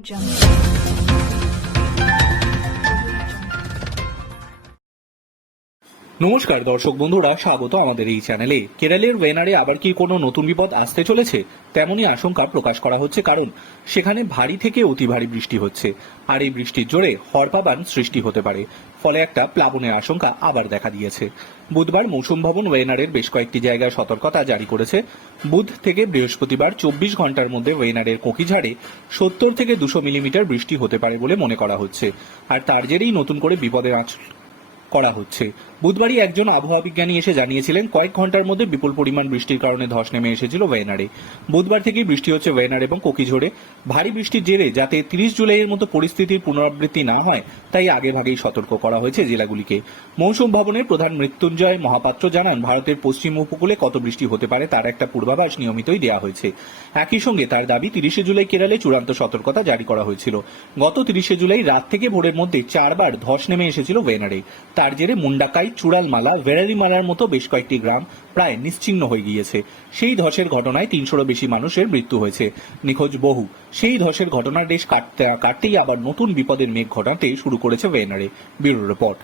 jump. নমস্কার, দর্শক বন্ধুরা, স্বাগত আমাদের এই চ্যানেলে। কেরালের ওয়েনারে আবার কি কোনো নতুন বিপদ আসতে চলেছে? তেমনই আশঙ্কা প্রকাশ করা হচ্ছে, কারণ সেখানে ভারী থেকে অতি ভারী বৃষ্টি হচ্ছে। আর এই বৃষ্টির জোরে হরপাবান সৃষ্টি হতে পারে। ফলে একটা প্লাবনের আশঙ্কা আবার দেখা দিয়েছে। বুধবার মৌসুম ভবন ওয়েনারের বেশ কয়েকটি জায়গায় সতর্কতা জারি করেছে। বুধ থেকে বৃহস্পতিবার চব্বিশ ঘণ্টার মধ্যে ওয়েনারের কোকিঝাড়ে সত্তর থেকে দুশো মিলিমিটার বৃষ্টি হতে পারে বলে মনে করা হচ্ছে। আর তার জেরেই নতুন করে বিপদের করা হচ্ছে। বুধবারই একজন আবহাওয়া বিজ্ঞানী এসে জানিয়েছিলেন, কয়েক ঘণ্টার মধ্যে বিপুল পরিমাণ বৃষ্টির কারণে ধস নেমে এসেছিল ওয়েনারে। বুধবার থেকেই বৃষ্টি হচ্ছে ওয়েনার এবং কোকিঝোড়ে ভারী বৃষ্টির জেরে যাতে তিরিশ জুলাইয়ের মতো পরিস্থিতির পুনরাবৃত্তি না হয়, তাই আগেভাগেই সতর্ক করা হয়েছে জেলাগুলিকে। মৌসুম ভবনের প্রধান মৃত্যুঞ্জয় মহাপাত্র জানান, ভারতের পশ্চিম উপকূলে কত বৃষ্টি হতে পারে তার একটা পূর্বাভাস নিয়মিতই দেওয়া হয়েছে। একই সঙ্গে তার দাবি, তিরিশে জুলাই কেরালে চূড়ান্ত সতর্কতা জারি করা হয়েছিল। গত তিরিশে জুলাই রাত থেকে ভোরের মধ্যে চারবার ধস নেমে এসেছিল ওয়েনারে। তার জেরে মুন্ডাকাই, চূড়ালমালা ভেরারিমালার মতো বেশ কয়েকটি গ্রাম প্রায় নিশ্চিহ্ন হয়ে গিয়েছে। সেই ধসের ঘটনায় তিনশোরও বেশি মানুষের মৃত্যু হয়েছে। নিখোঁজ বহু। সেই ধসের ঘটনার দেশ কাটতে কাটতেই আবার নতুন বিপদের মেঘ ঘটাতে শুরু করেছে ওয়েনারে। Bureau report.